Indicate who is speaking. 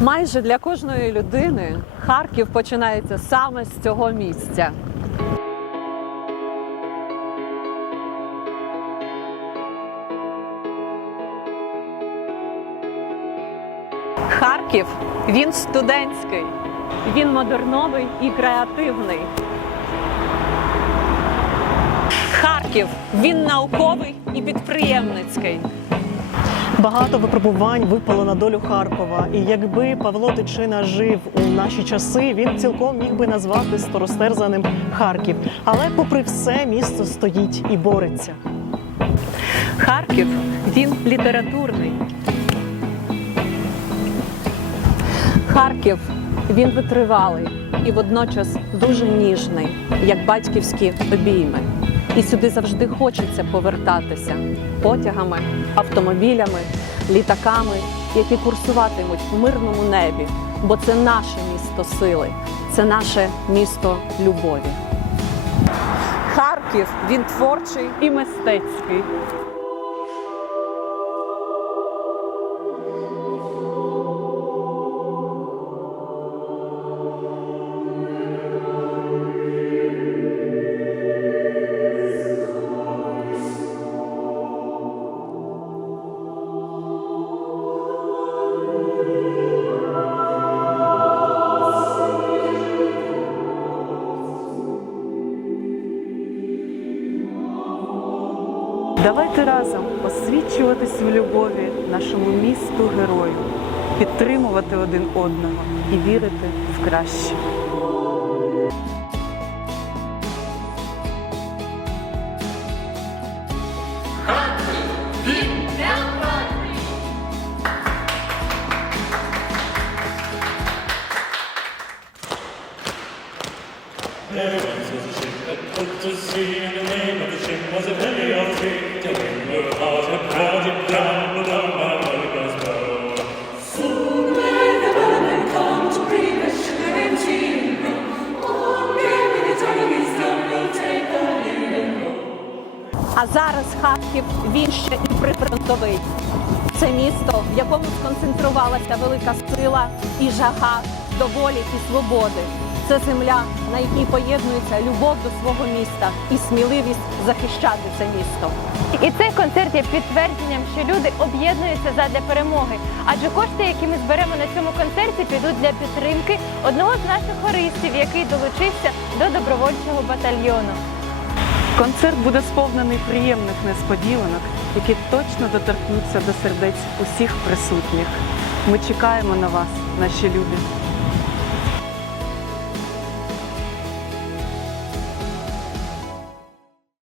Speaker 1: Майже для кожної людини Харків починається саме з цього місця. Харків він студентський, він модерновий і креативний. Харків він науковий і підприємницький.
Speaker 2: Багато випробувань випало на долю Харкова. І якби Павло Тичина жив у наші часи, він цілком міг би назвати старостерзаним Харків. Але, попри все, місто стоїть і бореться.
Speaker 1: Харків він літературний. Харків він витривалий і водночас дуже ніжний, як батьківські обійми. І сюди завжди хочеться повертатися потягами, автомобілями, літаками, які курсуватимуть в мирному небі. Бо це наше місто сили, це наше місто любові. Харків він творчий і мистецький.
Speaker 3: Давайте разом освічуватись в любові нашому місту герою, підтримувати один одного і вірити в краще.
Speaker 4: There was a ship that put to sea, and the name of the ship was a Billy of Sea. Till in her heart had brought it down, but down by Mulligan's bow.
Speaker 5: Soon may the bellman come to bring us sugar and tea. On game with its enemies, none will take the lead and go.
Speaker 1: А зараз Харків він ще і прифронтовий. Це місто, в якому сконцентрувалася велика сила і жага до волі і свободи. Це земля, на якій поєднується любов до свого міста і сміливість захищати це місто.
Speaker 6: І цей концерт є підтвердженням, що люди об'єднуються задля перемоги. Адже кошти, які ми зберемо на цьому концерті, підуть для підтримки одного з наших хористів, який долучився до добровольчого батальйону.
Speaker 3: Концерт буде сповнений приємних несподіванок, які точно доторкнуться до сердець усіх присутніх. Ми чекаємо на вас, наші любі.